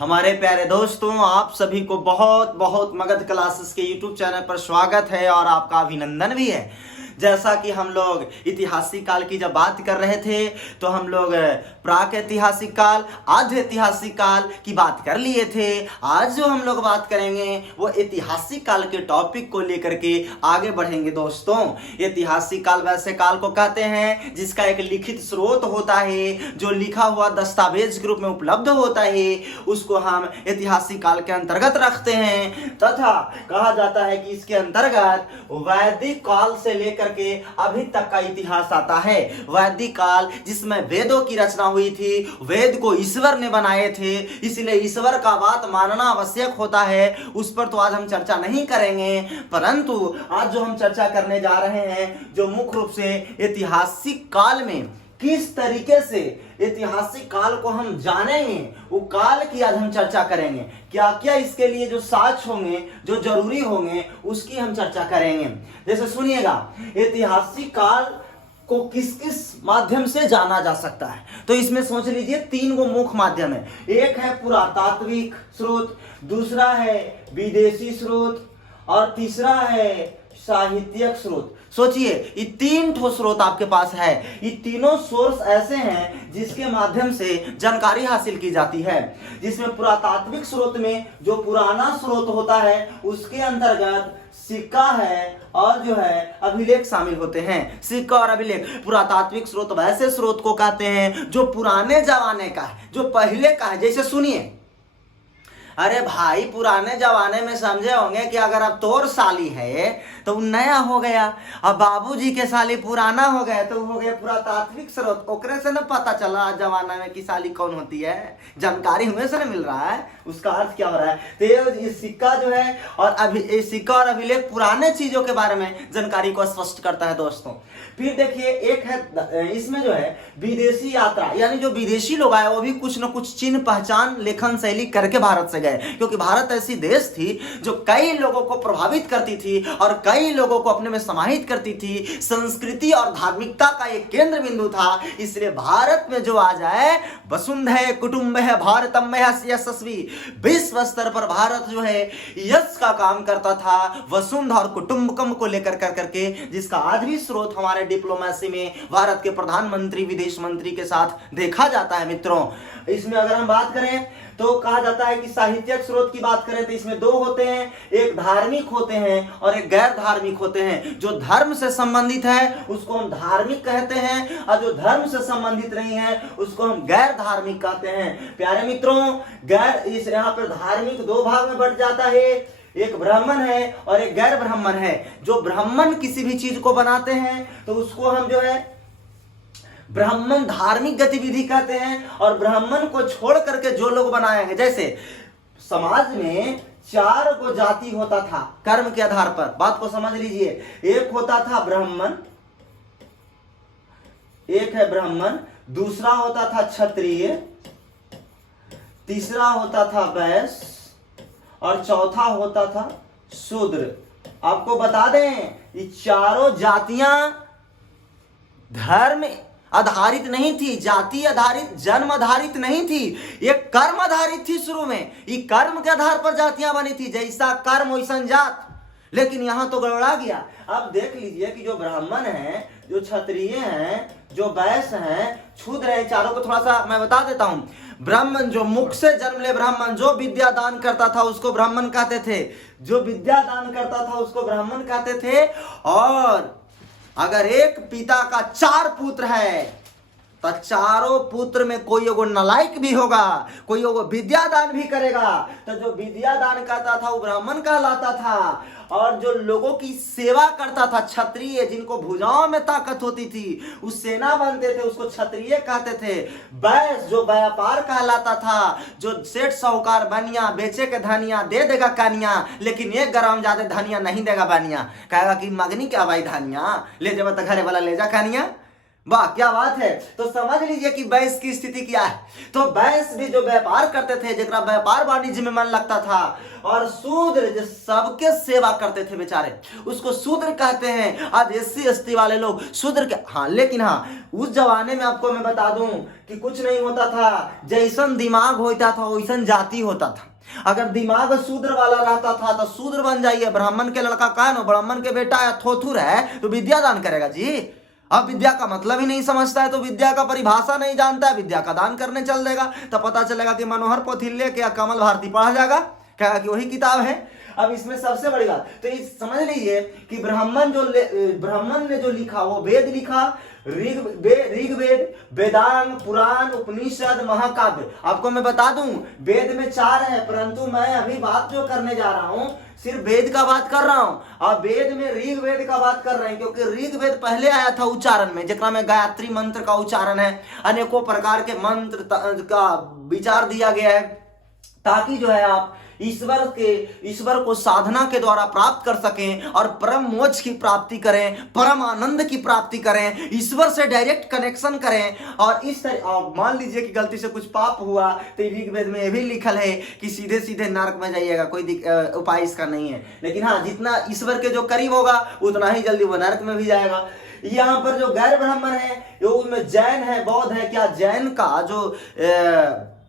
हमारे प्यारे दोस्तों, आप सभी को बहुत बहुत मगध क्लासेस के YouTube चैनल पर स्वागत है और आपका अभिनंदन भी है। जैसा कि हम लोग ऐतिहासिक काल की जब बात कर रहे थे तो हम लोग प्राक ऐतिहासिक काल, आद्य ऐतिहासिक काल की बात कर लिए थे। आज जो हम लोग बात करेंगे वो ऐतिहासिक काल के टॉपिक को लेकर के आगे बढ़ेंगे। दोस्तों, ऐतिहासिक काल वैसे काल को कहते हैं जिसका एक लिखित स्रोत होता है, जो लिखा हुआ दस्तावेज के रूप में उपलब्ध होता है, उसको हम ऐतिहासिक काल के अंतर्गत रखते हैं। तथा कहा जाता है कि इसके अंतर्गत वैदिक काल से लेकर के अभी तक का इतिहास आता है। वैदिक काल जिसमें वेदों की रचना हुई थी, वेद को ईश्वर ने बनाए थे, इसलिए ईश्वर का बात मानना आवश्यक होता है। उस पर तो आज हम चर्चा नहीं करेंगे, परंतु आज जो हम चर्चा करने जा रहे हैं, जो मुख्य रूप से ऐतिहासिक काल में किस तरीके से ऐतिहासिक काल को हम जानेंगे, वो काल की आज हम चर्चा करेंगे। क्या क्या इसके लिए जो साक्ष्य होंगे, जो जरूरी होंगे, उसकी हम चर्चा करेंगे। जैसे सुनिएगा, ऐतिहासिक काल को किस किस माध्यम से जाना जा सकता है, तो इसमें सोच लीजिए 3 गो मुख्य माध्यम है। एक है पुरातात्विक स्रोत, दूसरा है विदेशी स्रोत और तीसरा है साहित्यिक स्रोत। सोचिए, ये 3 ठो स्रोत आपके पास है। ये तीनों सोर्स ऐसे हैं जिसके माध्यम से जानकारी हासिल की जाती है। जिसमें पुरातात्विक स्रोत में जो पुराना स्रोत होता है उसके अंतर्गत सिक्का है और जो है अभिलेख शामिल होते हैं। सिक्का और अभिलेख, पुरातात्विक स्रोत वैसे स्रोत को कहते हैं जो पुराने जमाने का है, जो पहले का है। जैसे सुनिए, अरे भाई, पुराने जमाने में समझे होंगे कि अगर अब तोर साली है तो वो नया हो गया, अब बाबूजी के साली पुराना हो गया तो हो गया पुरातात्विक स्रोत। ओकरे से न पता चला आज जमाना में कि साली कौन होती है, जानकारी हमें से न मिल रहा है, उसका अर्थ क्या हो रहा है। तो ये सिक्का जो है और अभी सिक्का और अभिलेख पुराने चीजों के बारे में जानकारी को स्पष्ट करता है। दोस्तों, फिर देखिए, एक है इसमें जो है विदेशी यात्रा, यानी जो विदेशी लोग आए वो भी कुछ न कुछ चिन्ह पहचान लेखन शैली करके भारत से गए, क्योंकि भारत ऐसी देश थी जो कई लोगों को प्रभावित करती थी और कई लोगों को अपने में समाहित करती थी। संस्कृति और धार्मिकता का एक केंद्र बिंदु था। इसलिए भारत में जो आ जाए, वसुंधैव कुटुंबैः भारतम् यशस्वी, विश्व स्तर पर भारत जो है यश का काम करता था, वसुंध और कुटुंबकम को लेकर करके, जिसका आज भी स्रोत हमारे डिप्लोमेसी में भारत के प्रधानमंत्री विदेश मंत्री के साथ देखा जाता है। मित्रों, इसमें अगर हम बात करें तो कहा जाता है कि साहित्यिक स्रोत की बात करें तो इसमें 2 होते हैं, एक धार्मिक होते हैं और एक गैर धार्मिक होते हैं। जो धर्म से संबंधित है उसको हम धार्मिक कहते हैं और जो धर्म से संबंधित नहीं है उसको हम गैर धार्मिक कहते हैं। प्यारे मित्रों, गैर इस यहाँ पर धार्मिक 2 भाग में बढ़ जाता है, एक ब्राह्मण है और एक गैर ब्राह्मण है। जो ब्राह्मण किसी भी चीज को बनाते हैं तो उसको हम जो है ब्राह्मण धार्मिक गतिविधि कहते हैं, और ब्राह्मण को छोड़ करके जो लोग बनाएंगे, जैसे समाज में 4 को जाति होता था कर्म के आधार पर। बात को समझ लीजिए, एक होता था ब्राह्मण, एक है ब्राह्मण, दूसरा होता था क्षत्रिय, तीसरा होता था वैश्य और चौथा होता था शूद्र। आपको बता दें, ये चारों जातियां धर्म आधारित नहीं थी, जाति आधारित, जन्म आधारित नहीं थी, ये कर्म आधारित थी। शुरू में ये कर्म के आधार पर जातियां बनी थी, जैसा कर्म वैसा जात। लेकिन यहां तो गड़बड़ा गया। अब देख लीजिए कि जो ब्राह्मण हैं, जो क्षत्रिय हैं, जो वैश्य हैं, शूद्र हैं, चारों को थोड़ा सा मैं बता देता हूं। ब्राह्मण जो मुख से जन्म ले ब्राह्मण, जो विद्या दान करता था उसको ब्राह्मण कहते थे, जो विद्या दान करता था उसको ब्राह्मण कहते थे। और अगर एक पिता का 4 पुत्र है तो चारों पुत्र में कोई एगो नालायक भी होगा, कोई एगो विद्या दान भी करेगा, तो जो विद्या दान करता था वो ब्राह्मण कहलाता था। और जो लोगों की सेवा करता था, क्षत्रिय, जिनको भुजाओं में ताकत होती थी, उस सेना बनते थे, उसको क्षत्रिय कहते थे। वैश्य जो व्यापार कहलाता था, जो सेठ साहूकार बनिया, बेचे के धनिया दे देगा कानिया, लेकिन 1 ग्राम ज्यादा धनिया नहीं देगा बनिया, कहेगा कि मगनी क्या भाई धनिया ले जाबा तो घरे वाला ले जा कानिया। वाह क्या बात है। तो समझ लीजिए कि वैश्य की स्थिति क्या है। तो वैश्य भी जो व्यापार करते थे, जरा व्यापार वाणिज्य में मन लगता था, और शूद्र जो सबके सेवा करते थे बेचारे, उसको शूद्र कहते हैं। आज SC ST वाले लोग शूद्र के, हाँ लेकिन हाँ उस जमाने में आपको मैं बता दूं कि कुछ नहीं होता था, जैसन दिमाग होता था वैसन जाति होता था। अगर दिमाग शूद्र वाला रहता था तो शूद्र बन जाइए। ब्राह्मण के लड़का का नो, ब्राह्मण के बेटा या थोथुर है तो विद्या दान करेगा जी। अब विद्या का मतलब ही नहीं समझता है, तो विद्या का परिभाषा नहीं जानता है, विद्या का दान करने चल देगा तो पता चलेगा कि मनोहर पोथिल्ले के या कमल भारती पढ़ा जाएगा, कहेगा कि वही किताब है। अब इसमें सबसे बड़ी बात तो इस समझ लीजिए कि ब्राह्मण ने जो लिखा वो वेद लिखा, ऋग्वेद, वेदांग, पुराण, उपनिषद, महाकाव्य। आपको मैं बता दूं वेद में 4 है, परंतु मैं अभी बात जो करने जा रहा हूं सिर्फ वेद का बात कर रहा हूं। अब वेद में ऋग्वेद का बात कर रहे हैं, क्योंकि ऋग्वेद पहले आया था उच्चारण में, जिसमें में गायत्री मंत्र का उच्चारण है, अनेकों प्रकार के मंत्र का विचार दिया गया है, ताकि जो है आप ईश्वर को साधना के द्वारा प्राप्त कर सकें और परम मोक्ष की प्राप्ति करें, परम आनंद की प्राप्ति करें, ईश्वर से डायरेक्ट कनेक्शन करें। और इस तरह मान लीजिए कि गलती से कुछ पाप हुआ तो ऋग्वेद में यह भी लिखल है कि सीधे सीधे नरक में जाइएगा, कोई उपाय इसका नहीं है। लेकिन हाँ, जितना ईश्वर के जो करीब होगा उतना ही जल्दी वो नरक में भी जाएगा। यहाँ पर जो गैर ब्राह्मण है, उनमें जैन है, बौद्ध है, क्या जैन का जो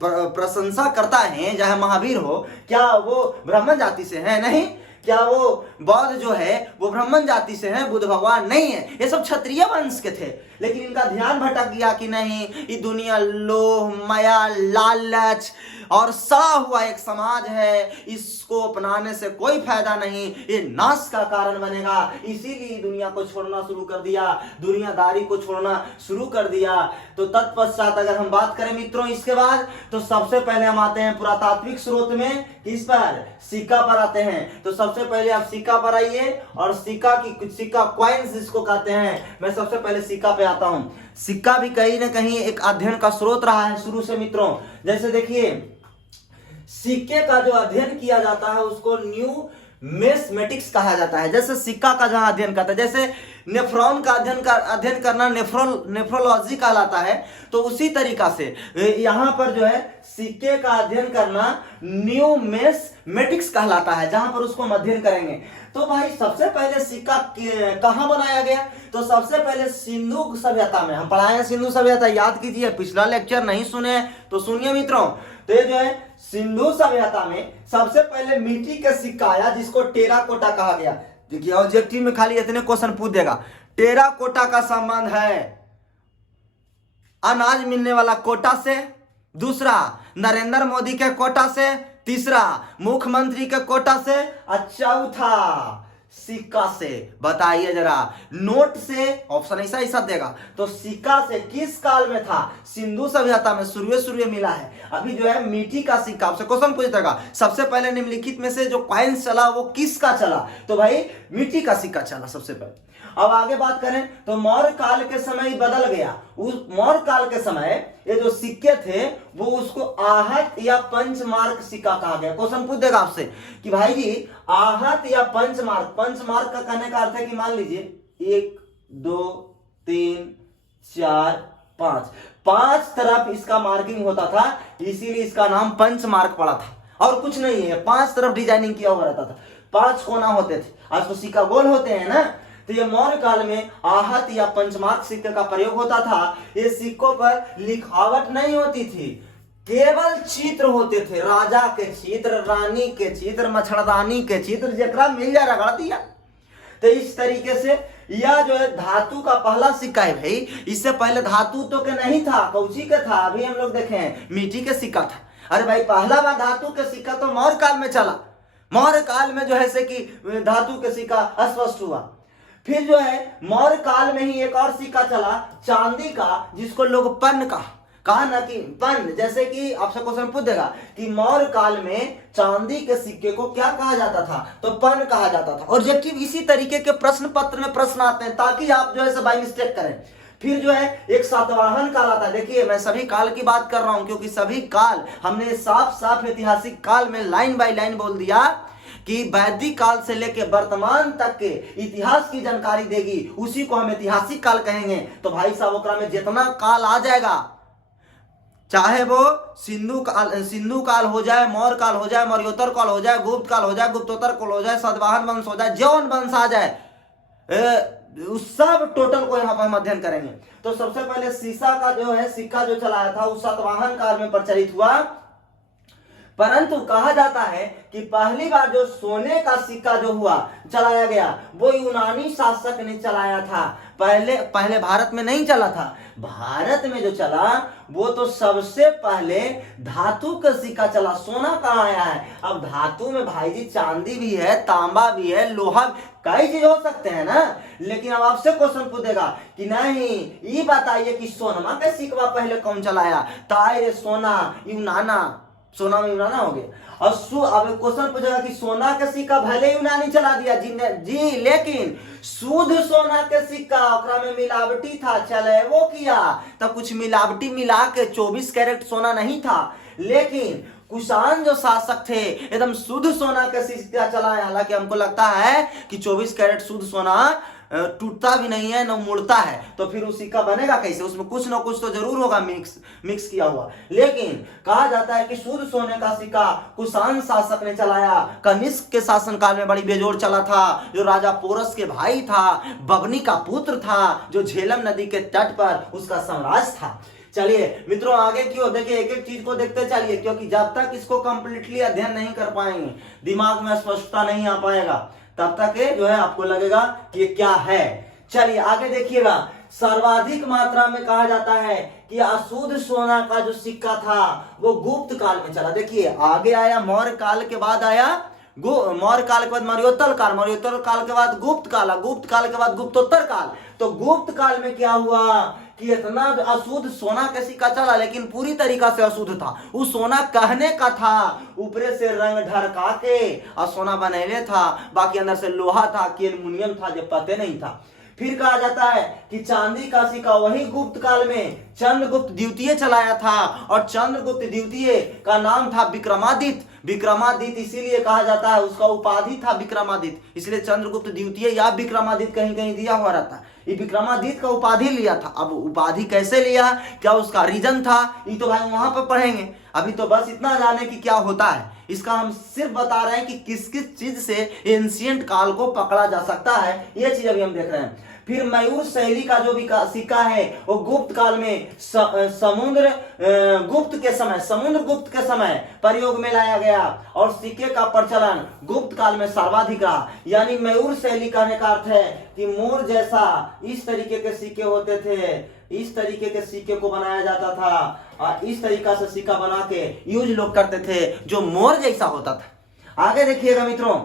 प्रशंसा करता है चाहे महावीर हो, क्या वो ब्राह्मण जाति से है? नहीं। क्या वो बौद्ध जो है वो ब्राह्मण जाति से हैं? बुद्ध भगवान नहीं है, ये सब क्षत्रिय वंश के थे। लेकिन इनका ध्यान भटक गया कि नहीं, ये दुनिया लोभ, माया, लालच और सड़ा हुआ एक समाज है, इसको अपनाने से कोई फायदा नहीं, ये नाश का कारण बनेगा। इसीलिए दुनिया को छोड़ना शुरू कर दिया, दुनियादारी को छोड़ना शुरू कर दिया। तो तत्पश्चात अगर हम बात करें मित्रों इसके बाद, तो सबसे पहले हम आते हैं पुरातात्विक स्रोत में, किस पर? सिक्का पर आते हैं। तो सबसे पहले आप सिक्का पर आइए, और सिक्का कॉइन्स जिसको कहते हैं, मैं सबसे पहले सिक्का पे आता हूं। सिक्का भी कहीं ना कहीं एक अध्ययन का स्रोत रहा है शुरू से मित्रों। जैसे देखिए, सिक्के का जो अध्ययन किया जाता है उसको न्यूमेस्मेटिक्स कहा जाता है। जैसे सिक्का का जहां अध्ययन करता है, जैसे नेफ्रॉन का अध्ययन करना नेफ्रोलॉजी कहलाता है, तो उसी तरीका से यहाँ पर जो है सिक्के का अध्ययन करना न्यूमेस्मेटिक्स कहलाता है, जहां पर उसको हम अध्ययन करेंगे। तो भाई सबसे पहले सिक्का कहाँ बनाया गया? तो सबसे पहले सिंधु सभ्यता में। हम पढ़ाए हैं सिंधु सभ्यता, याद कीजिए, पिछला लेक्चर नहीं सुने तो सुनिए मित्रों। तो ये जो है सिंधु सभ्यता में सबसे पहले मिट्टी का सिक्का आया, जिसको टेराकोटा कहा गया। देखिए ऑब्जेक्टिव में खाली इतने क्वेश्चन पूछ देगा। टेराकोटा का संबंध है अनाज मिलने वाला कोटा से, दूसरा नरेंद्र मोदी के कोटा से, तीसरा मुख्यमंत्री के कोटा से, और चौथा सिक्का से। बताइए जरा, नोट से ऑप्शन ऐसा देगा। तो सिक्का से किस काल में था? सिंधु सभ्यता में शुरू मिला है। अभी जो है मिट्टी का सिक्का, आपसे क्वेश्चन पूछ देगा सबसे पहले निम्नलिखित में से जो कॉइन्स चला वो किसका चला? तो भाई मिट्टी का सिक्का चला सबसे पहले। अब आगे बात करें तो मौर्य काल के समय बदल गया। उस मौर्य काल के समय ये जो सिक्के थे वो उसको आहत या पंचमार्क सिक्का कहा गया। क्वेश्चन पूछ देगा आपसे कि भाई जी आहत या पंचमार्क का कहने का अर्थ है कि मान लीजिए 1 2 3 4 5 तरफ इसका मार्किंग होता था, इसीलिए इसका नाम पंचमार्क पड़ा था। और कुछ नहीं है, 5 तरफ डिजाइनिंग किया हुआ रहता था, 5 कोना होते थे। आज तो सिक्का गोल होते हैं ना। तो ये मौर्य काल में आहत या पंचमार्क सिक्के का प्रयोग होता था। ये सिक्कों पर लिखावट नहीं होती थी, केवल चित्र होते थे, राजा के चित्र, रानी के चित्र, मच्छरदानी के चित्र, जकरा मिल जा रगड़ दिया। तो इस तरीके से यह जो है धातु का पहला सिक्का है भाई। इससे पहले धातु तो के नहीं था, कौची के था? अभी हम लोग देखे हैं मिट्टी के सिक्का था। अरे भाई पहला बार धातु के सिक्का तो मौर्य काल में चला। मौर्य काल में जो है से कि धातु के सिक्का स्पष्ट हुआ। फिर जो है मौर्य काल में ही एक और सिक्का चला चांदी का, जिसको लोग पन्न कहा ना कि पन्न। जैसे कि आपसे क्वेश्चन पूछ देगा कि मौर्य काल में चांदी के सिक्के को क्या कहा जाता था? तो पन्न कहा जाता था। और जबकि इसी तरीके के प्रश्न पत्र में प्रश्न आते हैं, ताकि आप जो है बाय मिस्टेक करें। फिर जो है एक सातवाहन काल आता है। देखिए मैं सभी काल की बात कर रहा हूं, क्योंकि सभी काल हमने साफ ऐतिहासिक काल में लाइन बाय लाइन बोल दिया कि वैदिक काल से लेकर वर्तमान तक के इतिहास की जानकारी देगी, उसी को हम ऐतिहासिक काल कहेंगे। तो भाई साहब ओकरा में जितना काल आ जाएगा, चाहे वो सिंधु काल हो जाए, मौर्य काल हो जाए, मौर्योत्तर काल हो जाए, गुप्त काल हो जाए, गुप्तोत्तर काल हो जाए, सातवाहन वंश हो जाए, जौन वंश आ जाए, उस सब टोटल को यहाँ पर हम अध्ययन करेंगे। तो सबसे पहले सीसा का जो है सिक्का जो चलाया था, उस सातवाहन काल में प्रचलित हुआ। परंतु कहा जाता है कि पहली बार जो सोने का सिक्का जो हुआ चलाया गया, वो यूनानी शासक ने चलाया था। पहले भारत में नहीं चला था। भारत में जो चला वो तो सबसे पहले धातु का सिक्का चला। सोना कहाँ आया है? अब धातु में भाई जी चांदी भी है, तांबा भी है, लोहा, कई चीज हो सकते हैं ना। लेकिन अब आपसे क्वेश्चन पूछेगा कि नहीं, ये बताइए कि सोनमा का सिक्का पहले कौन चलाया? तारे सोना सोना में यूनाना हो गया। और अब क्वेश्चन पूछेगा कि सोना का सिक्का भले यूनानी चला दिया जी, लेकिन शुद्ध सोना के सिक्का ओकरा में मिलावटी था, चले वो किया, तब कुछ मिलावटी मिला के 24 कैरेट सोना नहीं था। लेकिन कुषाण जो शासक थे एकदम शुद्ध सोना का सिक्का चलाए। हालांकि हमको लगता है कि 24 कैरेट शुद्ध सोना टूटता भी नहीं है, न मुड़ता है, तो फिर वो सिक्का बनेगा कैसे? उसमें कुछ ना कुछ तो जरूर होगा मिक्स किया हुआ। लेकिन कहा जाता है कि शुद्ध सोने का सिक्का कुषाण शासक ने चलाया। कनिष्क के शासनकाल में बड़ी बेजोड़ चला था। जो राजा पोरस के भाई था, बबनी का पुत्र था, जो झेलम नदी के तट पर उसका साम्राज्य था। चलिए मित्रों, आगे क्यों देखिए, एक एक चीज को देखते चलिए, क्योंकि जब तक इसको कंप्लीटली अध्ययन नहीं कर पाएंगे, दिमाग में स्पष्टता नहीं आ पाएगा, तब तक जो है आपको लगेगा कि ये क्या है। चलिए आगे देखिएगा। सर्वाधिक मात्रा में कहा जाता है कि अशुद्ध सोना का जो सिक्का था वो गुप्त काल में चला। देखिए आगे आया मौर्य काल के बाद आया मौर्य काल के बाद मौर्योत्तर काल, मौर्योत्तर काल के बाद गुप्त काल, गुप्त काल के बाद गुप्तोत्तर काल। तो गुप्त काल में क्या हुआ कि इतना अशुद्ध सोना का सिक्का चला, लेकिन पूरी तरीका से अशुद्ध था। वो सोना कहने का था, ऊपरे से रंग ढरका के और सोना बनैले था, बाकी अंदर से लोहा था कि एल्युमिनियम था, जो पते नहीं था। फिर कहा जाता है कि चांदी का सिक्का वही गुप्त काल में चंद्रगुप्त द्वितीय चलाया था, और चंद्रगुप्त द्वितीय का नाम था विक्रमादित्य। विक्रमादित्य इसीलिए कहा जाता है, उसका उपाधि था विक्रमादित्य, इसलिए चंद्रगुप्त द्वितीय या विक्रमादित्य कहीं कहीं दिया हुआ रहता। ये विक्रमादित्य का उपाधि लिया था। अब उपाधि कैसे लिया, क्या उसका रीजन था, ये तो भाई वहां पर पढ़ेंगे। अभी तो बस इतना जाने कि क्या होता है, इसका हम सिर्फ बता रहे हैं कि किस किस चीज से एंशिएंट काल को पकड़ा जा सकता है, ये चीज अभी हम देख रहे हैं। फिर मयूर शैली का जो भी सिक्का है वो गुप्त काल में समुद्र गुप्त के समय प्रयोग में लाया गया, और सिक्के का प्रचलन गुप्त काल में सर्वाधिक रहा। यानी मयूर शैली कहने का अर्थ है कि मोर जैसा इस तरीके के सिक्के होते थे, इस तरीके के सिक्के को बनाया जाता था, और इस तरीका से सिक्का बना के यूज लोग करते थे, जो मोर जैसा होता था। आगे देखिएगा मित्रों,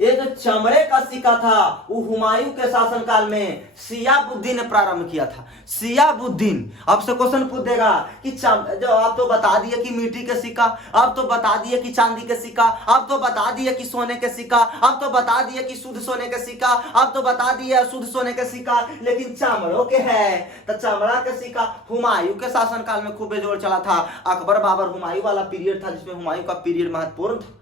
ये जो चमड़े का सिक्का था वो हुमायूं के शासनकाल में शिहाबुद्दीन ने प्रारंभ किया था। शिहाबुद्दीन आपसे क्वेश्चन पूछ देगा कि जो आप तो बता दिए कि मिट्टी के सिक्का, आप तो बता दिए कि चांदी के सिक्का, आप तो बता दिए कि सोने के सिक्का, आप तो बता दिए कि शुद्ध सोने के सिक्का, आप तो बता दिए अशुद्ध सोने के सिक्का, लेकिन चमड़ों के है। तो चमड़ा के सिक्का हुमायूं के शासनकाल में खूब बेजोड़ चला था। अकबर बाबर हुमायूं वाला पीरियड था, जिसमें हुमायूं का पीरियड महत्वपूर्ण था।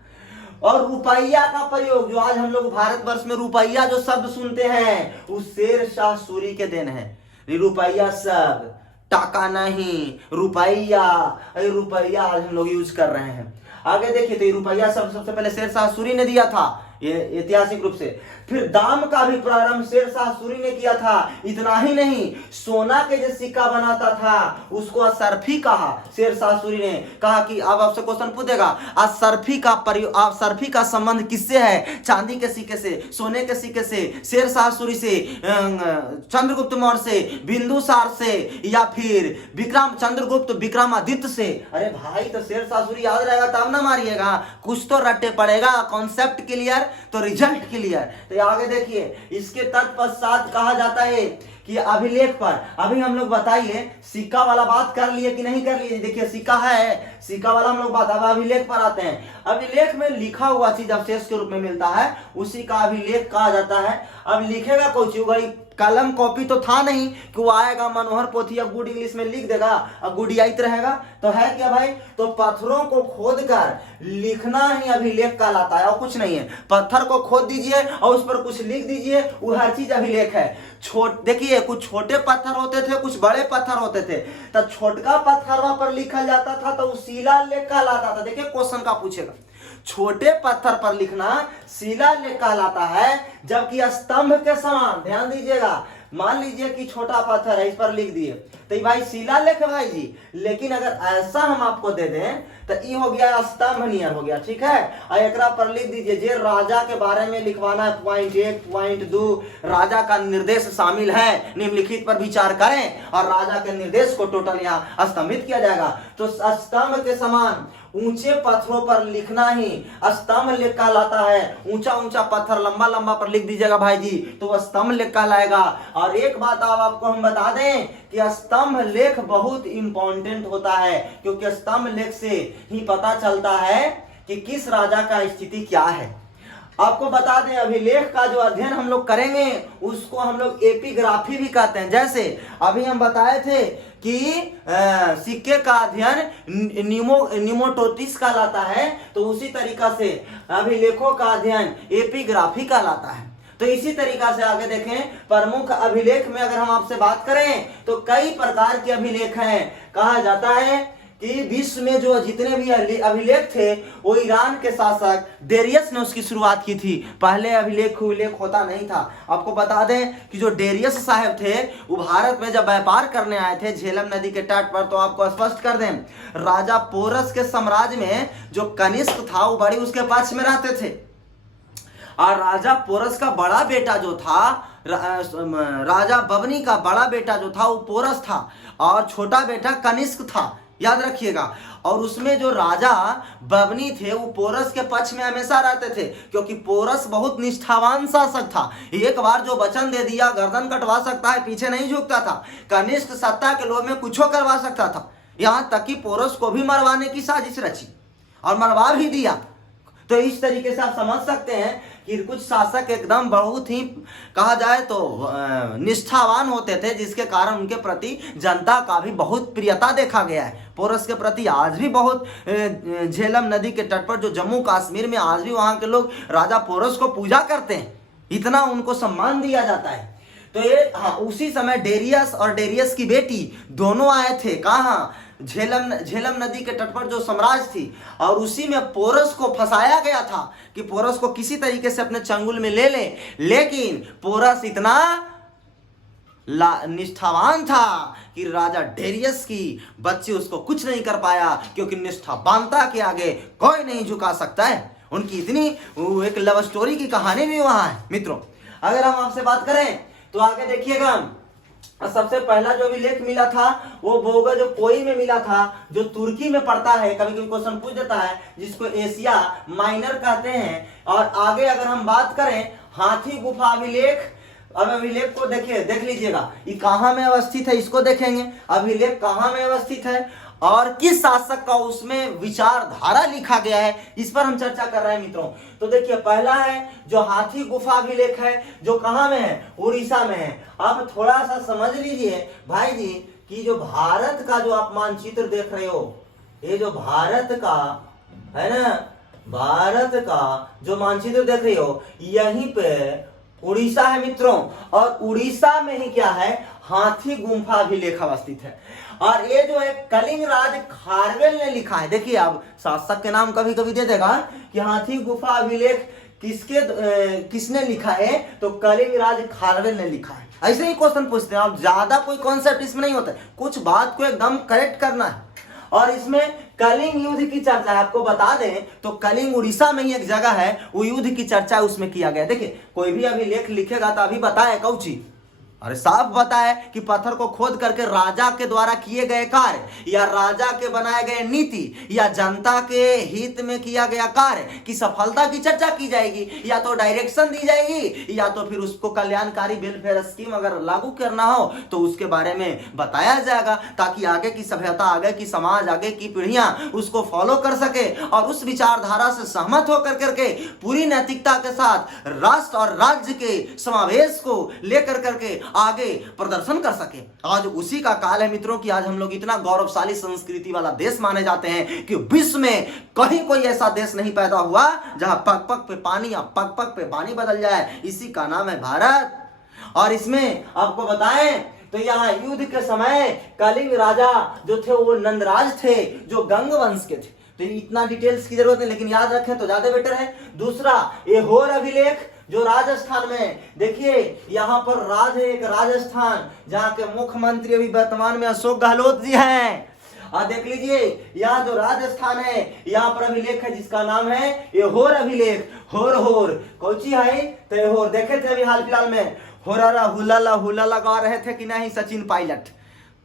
और रुपया का प्रयोग, जो आज हम लोग भारतवर्ष में रुपया जो शब्द सुनते हैं, वो शेर शाह सूरी के देन है। रुपया शब्द, टाका नहीं, रुपया आज हम लोग यूज कर रहे हैं। आगे देखिए, तो रुपया शब्द सबसे पहले शेर शाह सूरी ने दिया था, ये ऐतिहासिक रूप से। फिर दाम का भी प्रारंभ शेर शाह सूरी ने किया था। इतना ही नहीं, सोना के जो सिक्का बनाता था उसको असरफी कहा। शेर शाह सूरी ने कहा कि अब आपसे क्वेश्चन पूछेगा, असरफी का संबंध किससे है? चांदी के सिक्के से, सोने के सिक्के से, शेर शाह सूरी से, चंद्रगुप्त मौर्य से, बिंदुसार से, या फिर चंद्रगुप्त विक्रमादित्य से? अरे भाई, तो शेर शाह सूरी याद रहेगा तब ना मारिएगा, कुछ तो रट्टे पड़ेगा। कॉन्सेप्ट क्लियर तो रिजल्ट क्लियर। तो आगे देखिए, इसके तत्पश्चात कहा जाता है कि अभिलेख पर, अभी हम लोग बताइए सिक्का वाला बात कर लिए कि नहीं कर लिए। देखिए सिक्का है, सिक्का वाला हम लोग बात, अब अभिलेख पर आते हैं। अभिलेख में लिखा हुआ चीज अवशेष के रूप में मिलता है, उसी का अभिलेख कहा जाता है। अब लिखेगा कौन सी भाई, कलम कॉपी तो था नहीं कि वो आएगा मनोहर पोथी या गुड इंग्लिश में लिख देगा और गुडियाइत रहेगा, तो है क्या भाई, तो पत्थरों को खोद कर लिखना ही अभिलेख कहलाता है और कुछ नहीं है। पत्थर को खोद दीजिए और उस पर कुछ लिख दीजिए, वो हर चीज अभिलेख है। देखिए कुछ छोटे पत्थर होते थे, कुछ बड़े पत्थर होते थे, तो छोटका पत्थर पर लिखा जाता था तो शिलालेख कहलाता था। देखिए क्वेश्चन का पूछेगा, छोटे पत्थर पर लिखना शिलालेख कहलाता है, जबकि स्तंभ के समान, ध्यान दीजिएगा, मान लीजिए कि छोटा पत्थर है, इस पर लिख दिए तो ये भाई शिलालेख है भाई जी। लेकिन अगर ऐसा हम आपको दे दें तो ये हो गया स्तंभ नियर हो गया, ठीक है। और एकरा पर लिख दीजिए जे राजा के बारे में लिखवाना है, पॉइंट 1 पॉइंट 2 राजा का निर्देश शामिल है, निम्नलिखित पर विचार करें, और राजा के निर्देश को टोटल यहाँ स्तंभित किया जाएगा। तो स्तंभ के समान ऊंचे पत्थरों पर लिखना ही स्तंभ लेख कहलाता है। ऊंचा ऊंचा पत्थर लंबा लंबा पर लिख दीजिएगा भाई जी, तो वह स्तंभ लेख कहलाएगा। और एक बात अब आपको हम बता दें कि स्तंभ लेख बहुत इंपॉर्टेंट होता है, क्योंकि स्तंभ लेख से ही पता चलता है कि किस राजा का स्थिति क्या है। आपको बता दें अभिलेख का जो अध्ययन हम लोग करेंगे उसको हम लोग एपिग्राफी भी कहते हैं। जैसे अभी हम बताए थे कि सिक्के का अध्ययन न्यूमोटोटिस कहलाता है, तो उसी तरीका से अभिलेखों का अध्ययन एपिग्राफी कहलाता है। तो इसी तरीका से आगे देखें, प्रमुख अभिलेख में अगर हम आपसे बात करें तो कई प्रकार के अभिलेख हैं। कहा जाता है कि विश्व में जो जितने भी अभिलेख थे वो ईरान के शासक डेरियस ने उसकी शुरुआत की थी। पहले अभिलेख होता नहीं था। आपको बता दें कि जो डेरियस साहब थे वो भारत में जब व्यापार करने आए थे झेलम नदी के तट पर, तो आपको स्पष्ट कर दें, राजा पोरस के साम्राज्य में जो कनिष्क था वो बड़ी उसके पक्ष में रहते थे, और राजा पोरस का बड़ा बेटा जो था, राजा बबनी का बड़ा बेटा जो था वो पोरस था, और छोटा बेटा कनिष्क था, याद रखिएगा। और उसमें जो राजा बबनी थे वो पोरस के पक्ष में हमेशा रहते थे, क्योंकि पोरस बहुत निष्ठावान शासक था। एक बार जो वचन दे दिया गर्दन कटवा सकता है, पीछे नहीं झुकता था। कनिष्क सत्ता के लोभ में कुछ करवा सकता था, यहाँ तक कि पोरस को भी मरवाने की साजिश रची और मरवा भी दिया। तो इस तरीके से आप समझ सकते हैं कि कुछ शासक एकदम बहुत ही कहा जाए तो निष्ठावान होते थे, जिसके कारण उनके प्रति जनता का भी बहुत प्रियता देखा गया है। पोरस के प्रति आज भी बहुत, झेलम नदी के तट पर जो जम्मू कश्मीर में आज भी वहाँ के लोग राजा पोरस को पूजा करते हैं, इतना उनको सम्मान दिया जाता है। तो ये उसी समय डेरियस और डेरियस की बेटी दोनों आए थे, कहाँ, झेलम नदी के तट पर जो साम्राज्य थी, और उसी में पोरस को फंसाया गया था कि पोरस को किसी तरीके से अपने चंगुल में ले ले। लेकिन पोरस इतना निष्ठावान था कि राजा डेरियस की बच्ची उसको कुछ नहीं कर पाया, क्योंकि निष्ठावानता के आगे कोई नहीं झुका सकता है। उनकी इतनी एक लव स्टोरी की कहानी भी वहां है। मित्रों अगर हम आपसे बात करें तो आगे देखिएगा, सबसे पहला जो अभिलेख मिला था वो बोगा जो कोई में मिला था, जो तुर्की में पड़ता है। कभी कभी क्वेश्चन पूछ देता है, जिसको एशिया माइनर कहते हैं। और आगे अगर हम बात करें हाथी गुफा अभिलेख, अब अभिलेख को देख लीजिएगा, ये कहाँ में अवस्थित है, इसको देखेंगे अभिलेख कहाँ में अवस्थित है और किस शासक का उसमें विचारधारा लिखा गया है, इस पर हम चर्चा कर रहे हैं मित्रों। तो देखिए पहला है जो हाथी गुफा अभिलेख है, जो कहाँ में है, उड़ीसा में है। आप थोड़ा सा समझ लीजिए भाई जी कि जो भारत का जो आप मानचित्र देख रहे हो, ये जो भारत का है ना, भारत का जो मानचित्र देख रहे हो, यहीं पे उड़ीसा है मित्रों। और उड़ीसा में ही क्या है, हाथी गुफा अभिलेख अवस्थित है। और ये जो है कलिंग राज खारवेल ने लिखा है। देखिए अब शासक के नाम कभी कभी दे देगा कि हाथी गुफा अभिलेख किसने लिखा है, तो कलिंग राज खारवेल ने लिखा है। ऐसे ही क्वेश्चन पूछते हैं, आप ज्यादा कोई कॉन्सेप्ट इसमें नहीं होता, कुछ बात को एकदम करेक्ट करना है। और इसमें कलिंग युद्ध की चर्चा है। आपको बता दें तो कलिंग उड़ीसा में ही एक जगह है, वो युद्ध की चर्चा उसमें किया गया। देखिए कोई भी अभिलेख लिखेगा तो अभी बताए कौची अरे साफ बताए कि पत्थर को खोद करके राजा के द्वारा किए गए कार्य या राजा के बनाए गए नीति या जनता के हित में किया गया कार्य की सफलता की चर्चा की जाएगी, या तो डायरेक्शन दी जाएगी या तो फिर उसको कल्याणकारी वेलफेयर स्कीम अगर लागू करना हो तो उसके बारे में बताया जाएगा, ताकि आगे की सभ्यता, आगे की समाज, आगे की पीढ़ियां उसको फॉलो कर सके और उस विचारधारा से सहमत होकर करके पूरी नैतिकता के साथ राष्ट्र और राज्य के समावेश को लेकर करके आगे प्रदर्शन कर सके। आज उसी का काल है मित्रों कि आज हम लोग इतना गौरवशाली संस्कृति वाला देश माने जाते हैं कि विश्व में कहीं कोई ऐसा देश नहीं पैदा हुआ जहां पग पग पे पानी या पग पग पे पानी बदल जाए। इसी का नाम है भारत। और इसमें आपको बताएं तो यहाँ युद्ध के समय कलिंग राजा जो थे वो नंदराज थे, जो गंग वंश के थे। तो इतना डिटेल्स की जरूरत नहीं, लेकिन याद रखें तो ज्यादा बेटर है। दूसरा ऐहोर अभिलेख जो राजस्थान में, देखिए यहाँ पर एक राजस्थान जहाँ के मुख्यमंत्री अभी वर्तमान में अशोक गहलोत जी हैं। और देख लीजिए यहाँ जो राजस्थान है यहाँ पर अभिलेख है जिसका नाम है ऐहोर अभिलेख। होर कौची है तो ऐहोर। देखे थे अभी हाल फिलहाल में होरारा हुलाला गा रहे थे कि नहीं सचिन पायलट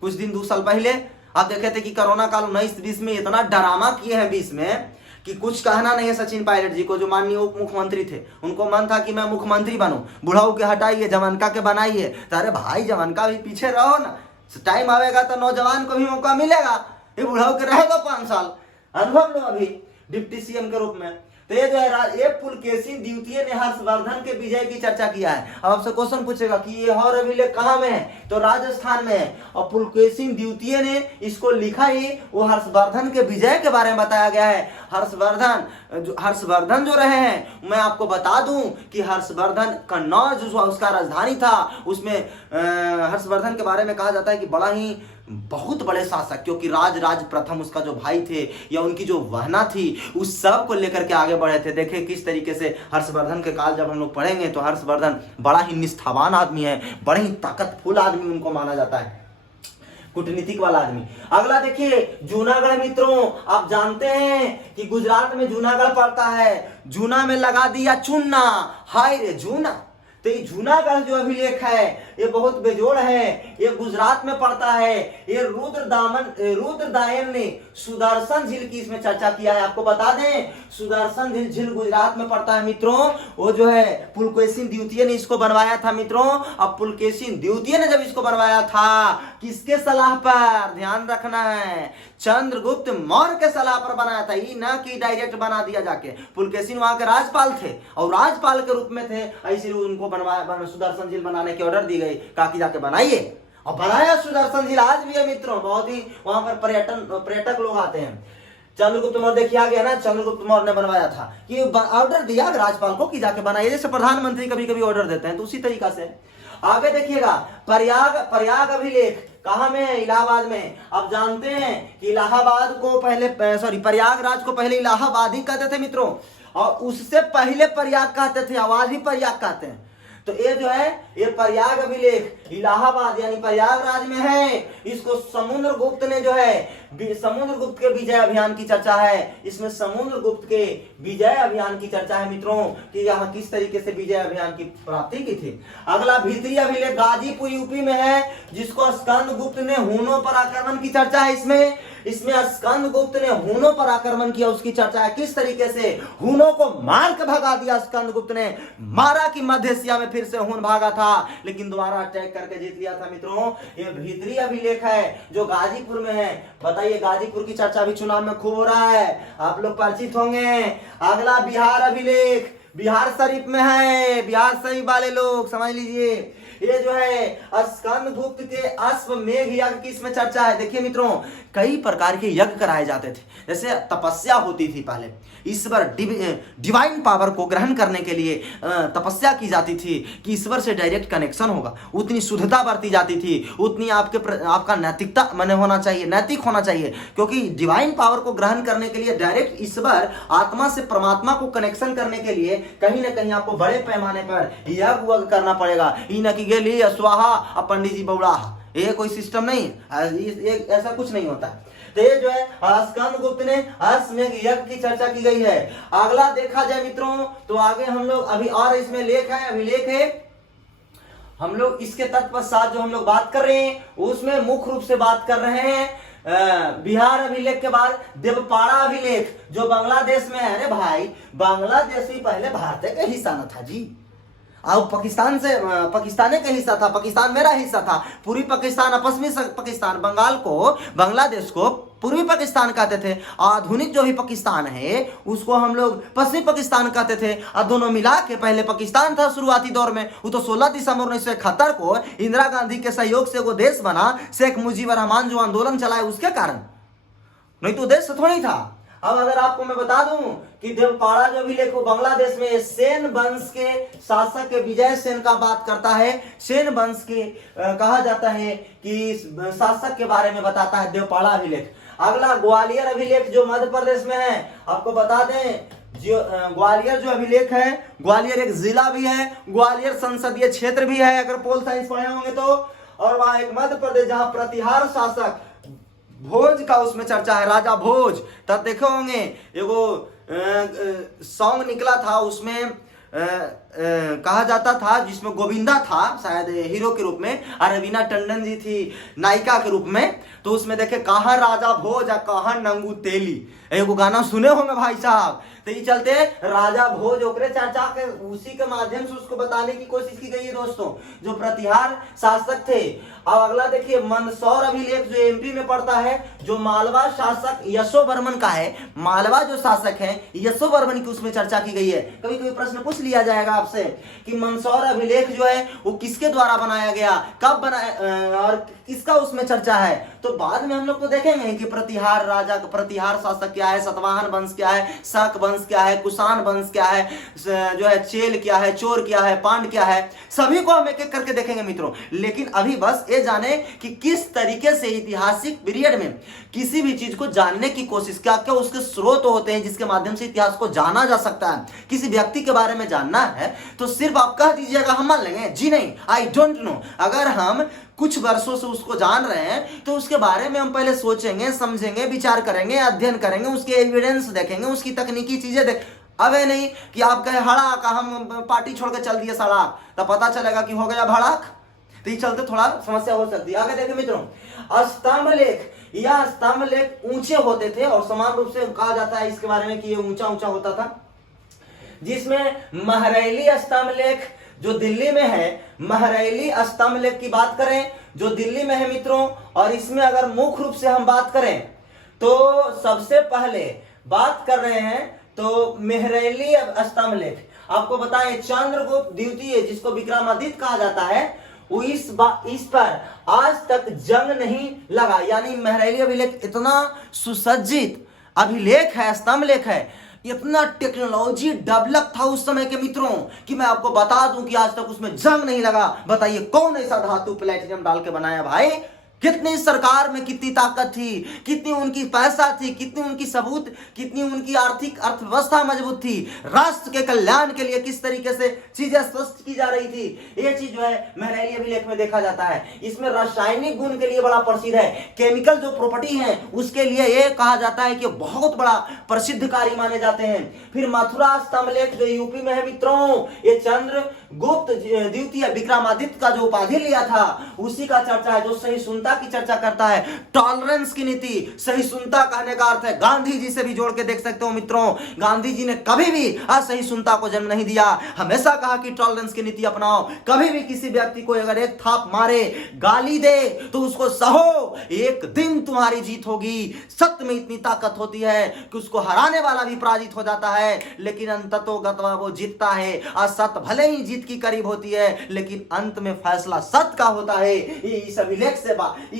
कुछ दिन 2 साल पहले। आप देखे थे कि कोरोना काल 19-20 में इतना डरामा किए हैं 20 में कि कुछ कहना नहीं है सचिन पायलट जी को, जो माननीय उप मुख्यमंत्री थे। उनको मन था कि मैं मुख्यमंत्री बनूं, बुढ़ाऊ के हटाइए, जवानका के बनाइए। तो अरे भाई जवानका भी पीछे रहो ना, टाइम आएगा तो नौजवान को भी मौका मिलेगा। ये बुढ़ाऊ के रहे दो 5 साल, अनुभव लो अभी डिप्टी सीएम के रूप में। तो ये जो है ये पुलकेशिन द्वितीय ने हर्षवर्धन के विजय की चर्चा किया है। अब आपसे क्वेश्चन पूछेगा कि ये और अभिलेख कहाँ में है, तो राजस्थान में है। और पुलकेशिन द्वितीय ने इसको लिखा ही वो हर्षवर्धन के विजय के बारे में बताया गया है। हर्षवर्धन जो रहे हैं, मैं आपको बता दूं कि हर्षवर्धन कन्नौज जो उसका राजधानी था, उसमें हर्षवर्धन के बारे में कहा जाता है कि बड़ा ही बहुत बड़े शासक, क्योंकि राज प्रथम उसका जो भाई थे या उनकी जो वहना थी उस सब को लेकर के आगे बढ़े थे। देखे किस तरीके से हर्षवर्धन के काल जब हम लोग पढ़ेंगे तो हर्षवर्धन बड़ा ही निष्ठावान आदमी है, बड़े ही ताकतफुल आदमी उनको माना जाता है, कूटनीतिक वाला आदमी। अगला देखिए जूनागढ़ मित्रों, आप जानते हैं कि गुजरात में जूनागढ़ पड़ता है। जूना में लगा दिया चूना, हाय रे जूना। तो ये जूनागढ़ जो अभिलेख है ये बहुत बेजोड़ है, ये गुजरात में पड़ता है। ये रुद्रदायन ने सुदर्शन झील की इसमें चर्चा किया है। आपको बता दें सुदर्शन झील गुजरात में पड़ता है मित्रों। वो जो है पुलकेशिन द्वितीय ने इसको बनवाया था मित्रों। अब पुलकेशिन द्वितीय ने जब इसको बनवाया था, किसके सलाह पर, ध्यान रखना है, चंद्रगुप्त मौर्य के सलाह पर बनाया था, ये ना कि डायरेक्ट बना दिया जाके। पुलकेशिन वहां के राजपाल थे और राजपाल के रूप में थे, इसलिए उनको बनवाया, सुदर्शन झील बनाने की ऑर्डर दी गई, कहा कि जाके बनाइए। और बनाया सुदर्शन झील, आज भी है मित्रों, बहुत ही वहां पर पर्यटक लोग आते हैं। चंद्रगुप्त मौर्य देखिए आ गया ना, चंद्रगुप्त मौर्य ने बनवाया था कि ऑर्डर दिया राजपाल को कि जाके बनाइए, जैसे प्रधानमंत्री कभी कभी ऑर्डर देते हैं, तो उसी तरीका से। आगे देखिएगा प्रयाग अभिलेख कहाँ में है, इलाहाबाद में। आप जानते हैं कि इलाहाबाद को पहले प्रयागराज को पहले इलाहाबाद ही कहते थे मित्रों, और उससे पहले प्रयाग कहते थे, आवाज ही प्रयाग कहते हैं। तो ये जो है ये प्रयाग अभिलेख इलाहाबाद यानी प्रयागराज में है। इसको समुद्रगुप्त ने जो है समुद्रगुप्त के विजय अभियान की चर्चा है। इसमें समुद्रगुप्त के विजय अभियान की चर्चा है मित्रों कि यहाँ किस तरीके से विजय अभियान की प्राप्ति की थी। अगला भीतरी अभिलेख गाजीपुर यूपी में है, जिसको स्कंदगुप्त ने हूनों पर आक्रमण की चर्चा है। इसमें स्कंदगुप्त ने हूनों पर आक्रमण किया, उसकी चर्चा है। किस तरीके से हूनों को मार के भगा दिया स्कंदगुप्त ने, मारा कि मध्य एशिया में फिर से हून भागा था, लेकिन दोबारा अटैक करके जीत लिया था मित्रों। ये भीतरी अभिलेख है जो गाजीपुर में है। बताइए गाजीपुर की चर्चा भी चुनाव में खूब हो रहा है, आप लोग परिचित होंगे। अगला बिहार अभिलेख बिहार शरीफ में है, बिहार शरीफ वाले लोग समझ लीजिए। ये जो है स्कंदगुप्त के अश्वमेध यज्ञ की इसमें चर्चा है। देखिए मित्रों कई प्रकार के यज्ञ कराए जाते थे, जैसे तपस्या होती थी पहले, ईश्वर डिवाइन पावर को ग्रहण करने के लिए तपस्या की जाती थी कि ईश्वर से डायरेक्ट कनेक्शन होगा। उतनी शुद्धता बरती जाती थी, उतनी आपका नैतिकता माने होना चाहिए, नैतिक होना चाहिए, क्योंकि डिवाइन पावर को ग्रहण करने के लिए डायरेक्ट ईश्वर आत्मा से परमात्मा को कनेक्शन करने के लिए कहीं ना कहीं आपको बड़े पैमाने पर यज्ञ करना पड़ेगा। ई न कि गेली स्वाहा और पंडित जी बौड़ाहा, ये कोई सिस्टम नहीं है, ऐसा कुछ नहीं होता है। तो ये जो है स्कंदगुप्त ने अश्वमेध यज्ञ की चर्चा की गई है। अगला देखा जाए मित्रों तो आगे हम लोग अभी और इसमें अभिलेख है हम लोग इसके तत्पश्चात जो हम लोग बात कर रहे हैं उसमें मुख्य रूप से बात कर रहे हैं बिहार अभिलेख के बाद देवपाड़ा अभिलेख जो बांग्लादेश में है। अरे भाई, बांग्लादेश भी पहले भारत का हिस्सा न था जी। अब पाकिस्तान का हिस्सा था, पाकिस्तान मेरा हिस्सा था। पूर्वी पाकिस्तान और पश्चिमी पाकिस्तान, बंगाल को, बांग्लादेश को पूर्वी पाकिस्तान कहते थे। आधुनिक जो भी पाकिस्तान है उसको हम लोग पश्चिमी पाकिस्तान कहते थे। और दोनों मिला के पहले पाकिस्तान था शुरुआती दौर में। वो तो 16 दिसंबर 1971 को इंदिरा गांधी के सहयोग से वो देश बना, शेख मुजीबुर रहमान जो आंदोलन चलाए उसके कारण, नहीं तो देश थोड़ी था। अब अगर आपको मैं बता दूं कि देवपाड़ा जो अभिलेख बांग्लादेश में सेन वंश के शासक के विजय सेन का बात करता है। सेन वंश के कहा जाता है कि शासक के बारे में बताता है देवपाड़ा अभिलेख। अगला ग्वालियर अभिलेख जो मध्य प्रदेश में है। आपको बता दें जो ग्वालियर जो अभिलेख है, ग्वालियर एक जिला भी है, ग्वालियर संसदीय क्षेत्र भी है अगर पोल साइंस पढ़े होंगे तो। और वहां एक मध्य प्रदेश जहां प्रतिहार शासक भोज का उसमें चर्चा है, राजा भोज। तब देखे होंगे एगो सॉन्ग निकला था उसमें कहा जाता था जिसमें गोविंदा था शायद हीरो के रूप में और रवीना टंडन जी थी नायिका के रूप में। तो उसमें देखे कहाँ राजा भोज और कहाँ नंगू तेली, एगो गाना सुने होंगे भाई साहब। तो ये चलते राजा भोज ओकरे चर्चा के उसी के माध्यम से उसको बताने की कोशिश की गई है दोस्तों, जो प्रतिहार शासक थे। अब अगला देखिए मंदसौर अभिलेख जो एमपी में पड़ता है, जो मालवा शासक यशोवर्मन का है। मालवा जो शासक है यशोवर्मन की उसमें चर्चा की गई है। कभी कभी प्रश्न पूछ लिया जाएगा आपसे कि मंदसौर अभिलेख जो है वो किसके द्वारा बनाया गया, कब बनाया और किसका उसमें चर्चा है। तो बाद में हम लोग तो देखेंगे कि प्रतिहार राजा, प्रतिहार शासक क्या है, सतवाहन वंश क्या है, शक वंश क्या है, कुषाण वंश क्या है, जो है चेल क्या है, चोर क्या है, पांड क्या है, सभी को हम एक एक करके देखेंगे मित्रों। लेकिन अभी बस ये जाने कि किस तरीके से ऐतिहासिक पीरियड में किसी भी चीज को जानने की कोशिश, क्या क्या उसके स्रोत होते हैं जिसके माध्यम से इतिहास को जाना जा सकता है। किसी व्यक्ति के बारे में जानना है तो सिर्फ आप कह दीजिएगा हम मान लेंगे, जी नहीं, आई डोंट नो। अगर हम कुछ वर्षों से उसको जान रहे हैं तो उसके बारे में हम पहले सोचेंगे, समझेंगे, विचार करेंगे, अध्ययन करेंगे, उसके एविडेंस देखेंगे, उसकी तकनीकी चीजें देख। अब है नहीं कि आप कहे हड़ाक, हम पार्टी छोड़ के चल दिए सड़ाक, तब पता चलेगा कि हो गया भड़ाक। तो ये चलते थोड़ा समस्या हो सकती है। आगे देखिए मित्रों, स्तंभ लेख, यह स्तंभ लेख ऊंचे होते थे और समान रूप से कहा जाता है इसके बारे में कि ये ऊंचा ऊंचा होता था। जिसमें महरैली स्तंभ लेख जो दिल्ली में है, महरैली स्तंभ लेख की बात करें जो दिल्ली में है मित्रों, और इसमें अगर मुख्य रूप से हम बात करें तो सबसे पहले बात कर रहे हैं तो महरैली स्तंभ लेख। आपको बताएं चंद्रगुप्त द्वितीय जिसको विक्रमादित्य कहा जाता है, वो इस पर आज तक जंग नहीं लगा। यानी महरैली अभिलेख इतना सुसज्जित अभिलेख है, स्तंभ लेख है, इतना टेक्नोलॉजी डेवलप था उस समय के मित्रों कि मैं आपको बता दूं कि आज तक उसमें जंग नहीं लगा। बताइए कौन ऐसा धातु प्लेटिनम डाल के बनाया भाई? कितनी सरकार में कितनी ताकत थी, कितनी उनकी पैसा थी, कितनी उनकी सबूत, कितनी उनकी आर्थिक अर्थव्यवस्था मजबूत थी, राष्ट्र के कल्याण के लिए किस तरीके से चीजें स्पष्ट की जा रही थी। ये चीज जो है महरैली अभिलेख में देखा जाता है। इसमें रासायनिक गुण के लिए बड़ा प्रसिद्ध है, केमिकल जो प्रॉपर्टी है उसके लिए ये कहा जाता है कि बहुत बड़ा प्रसिद्ध कार्य माने जाते हैं। फिर मथुरा स्तंभ लेख जो यूपी में है मित्रों, ये चंद्रगुप्त द्वितीय विक्रमादित्य का जो उपाधि लिया था उसी का चर्चा है, जो सहिष्णुता की चर्चा करता है। टॉलरेंस की नीति, सहिष्णुता कहने का अर्थ है गांधी जी से भी जोड़ के देख सकते हो मित्रों। गांधी जी ने कभी भी असहिष्णुता को जन्म नहीं दिया, हमेशा कहा कि टॉलरेंस की नीति अपनाओ। कभी भी किसी व्यक्ति को अगर एक थाप मारे, गाली दे तो उसको सहो, एक दिन तुम्हारी जीत होगी। सत्य में इतनी ताकत होती है कि उसको हराने वाला भी पराजित हो जाता है, लेकिन अंततोगत्वा वो जीतता है। असत्य भले ही जीत की करीब होती है लेकिन अंत में फैसला सत्य का होता है। इस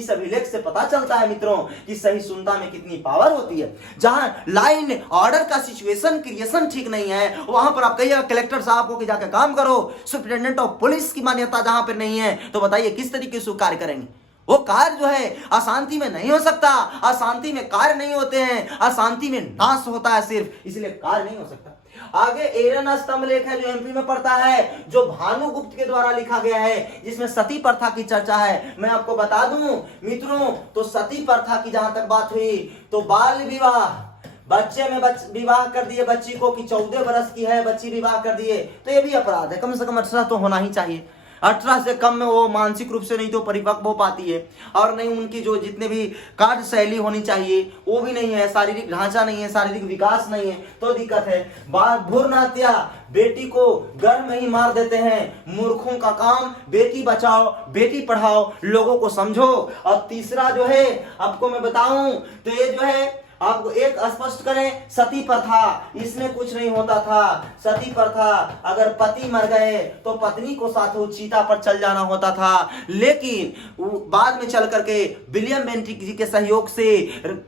अभिलेख से पता चलता है मित्रों कि सहिष्णुता में कितनी पावर होती है। जहां लाइन ऑर्डर का सिचुएशन क्रिएशन ठीक नहीं है वहां पर आप कहिएगा कलेक्टर साहब को कि जाकर काम करो। सुप्रिटेंडेंट ऑफ पुलिस की मान्यता जहां पर नहीं है तो बताइए किस तरीके से कार्य करेंगे। वो कार्य जो है अशांति में नहीं हो सकता, अशांति में कार्य नहीं होते हैं, अशांति में नाश होता है सिर्फ, इसलिए कार्य नहीं हो सकता। आगे एरन स्तंभ लेख है जो एमपी में पड़ता है, जो भानुगुप्त के द्वारा लिखा गया है, जिसमें सती प्रथा की चर्चा है। मैं आपको बता दूं मित्रों, तो सती प्रथा की जहां तक बात हुई तो बाल विवाह, बच्चे में विवाह कर दिए बच्ची को कि 14 वर्ष की है बच्ची विवाह कर दिए, तो ये भी अपराध है, कम से कम 18 तो होना ही चाहिए। 18 से कम में वो मानसिक रूप से नहीं तो परिपक्व हो पाती है, और नहीं उनकी जो जितने भी कार्य शैली होनी चाहिए वो भी नहीं है, शारीरिक ढांचा नहीं है, शारीरिक विकास नहीं है, तो दिक्कत है। भ्रूण हत्या, बेटी को गर्भ में ही मार देते हैं, मूर्खों का काम, बेटी बचाओ बेटी पढ़ाओ, लोगों को समझो। और तीसरा जो है आपको मैं बताऊं तो ये जो है आपको एक स्पष्ट करें, सती प्रथा, इसमें कुछ नहीं होता था। सती प्रथा, अगर पति मर गए तो पत्नी को साथ वो चीता पर चल जाना होता था, लेकिन बाद में चल करके विलियम बेंटिक जी के सहयोग से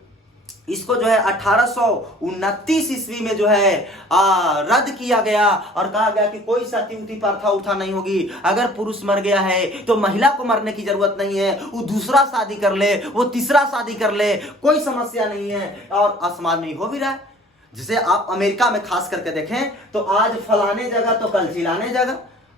इसको जो है 1829 ईस्वी में जो है रद्द किया गया और कहा गया कि कोई सती प्रथा उठा नहीं होगी। अगर पुरुष मर गया है तो महिला को मरने की जरूरत नहीं है, वो दूसरा शादी कर ले, वो तीसरा शादी कर ले, कोई समस्या नहीं है। और समाज में हो भी रहा है। जिसे आप अमेरिका में खास करके देखें तो आज फलाने जगह तो कल चिल्लाने जगह,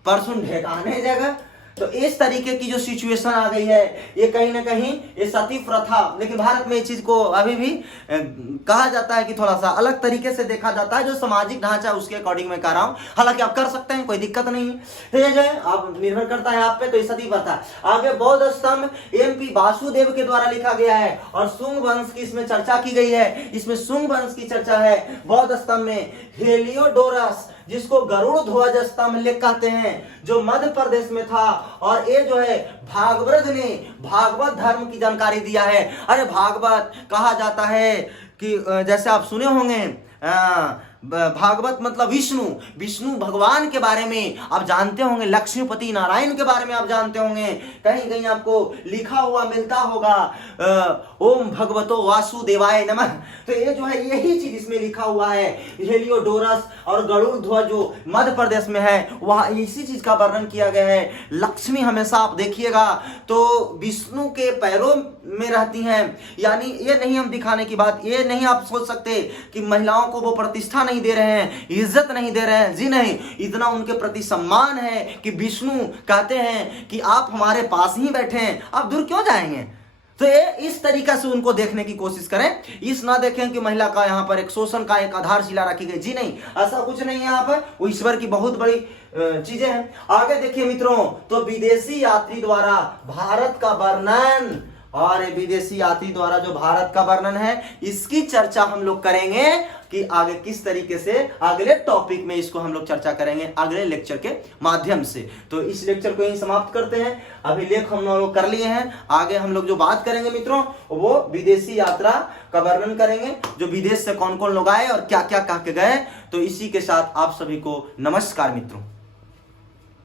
परसों ढेकाने जगह, तो इस तरीके की जो सिचुएशन आ गई है, ये कहीं ना कहीं ये सती प्रथा, लेकिन भारत में इस चीज को अभी भी कहा जाता है कि थोड़ा सा अलग तरीके से देखा जाता है, जो सामाजिक ढांचा उसके अकॉर्डिंग मैं कर रहा हूं। हालांकि आप कर सकते हैं, कोई दिक्कत नहीं है, तो ये जो है आप निर्भर करता है आप पे। तो ये सती प्रथा। आगे बौद्ध स्तंभ MP वासुदेव के द्वारा लिखा गया है और शुंग वंश की इसमें चर्चा की गई है। इसमें शुंग वंश की चर्चा है बौद्ध स्तंभ में। हेलियोडोरस, जिसको गरुड़ ध्वज स्तंभ लेख कहते हैं, जो मध्य प्रदेश में था, और ये जो है भागवत ने भागवत धर्म की जानकारी दिया है। अरे भागवत कहा जाता है कि जैसे आप सुने होंगे भागवत मतलब विष्णु भगवान के बारे में आप जानते होंगे, लक्ष्मीपति नारायण के बारे में आप जानते होंगे, कहीं कहीं आपको लिखा हुआ मिलता होगा ओम भगवतो वासुदेवाय नमः। तो ये जो है यही चीज इसमें लिखा हुआ है। हेलियोडोरस और गरुड़ ध्वज जो मध्य प्रदेश में है, वहां इसी चीज का वर्णन किया गया है। लक्ष्मी हमेशा आप देखिएगा तो विष्णु के पैरों में रहती हैं, यानी ये नहीं हम दिखाने की बात, ये नहीं आप सोच सकते कि महिलाओं को वो प्रतिष्ठा नहीं दे रहे हैं, इज्जत नहीं दे रहे हैं, जी नहीं, इतना उनके प्रति सम्मान है कि विष्णु कहते हैं कि आप हमारे पास ही बैठे हैं, आप दूर क्यों जाएंगे। तो ये इस तरीका से उनको देखने की कोशिश करें, इस ना देखें कि महिला का यहाँ पर एक शोषण का एक आधारशिला रखी गई, जी नहीं, ऐसा कुछ नहीं है। यहाँ पर वो ईश्वर की बहुत बड़ी चीजें हैं। आगे देखिए मित्रों, तो विदेशी यात्री द्वारा भारत का वर्णन, और विदेशी यात्री द्वारा जो भारत का वर्णन है, इसकी चर्चा हम लोग करेंगे कि आगे किस तरीके से, अगले टॉपिक में इसको हम लोग चर्चा करेंगे अगले लेक्चर के माध्यम से। तो इस लेक्चर को यहीं समाप्त करते हैं। अभी लेख हम लोग कर लिए हैं, आगे हम लोग जो बात करेंगे मित्रों वो विदेशी यात्रा का वर्णन करेंगे, जो विदेश से कौन कौन लोग आए और क्या क्या कह के गए। तो इसी के साथ आप सभी को नमस्कार मित्रों।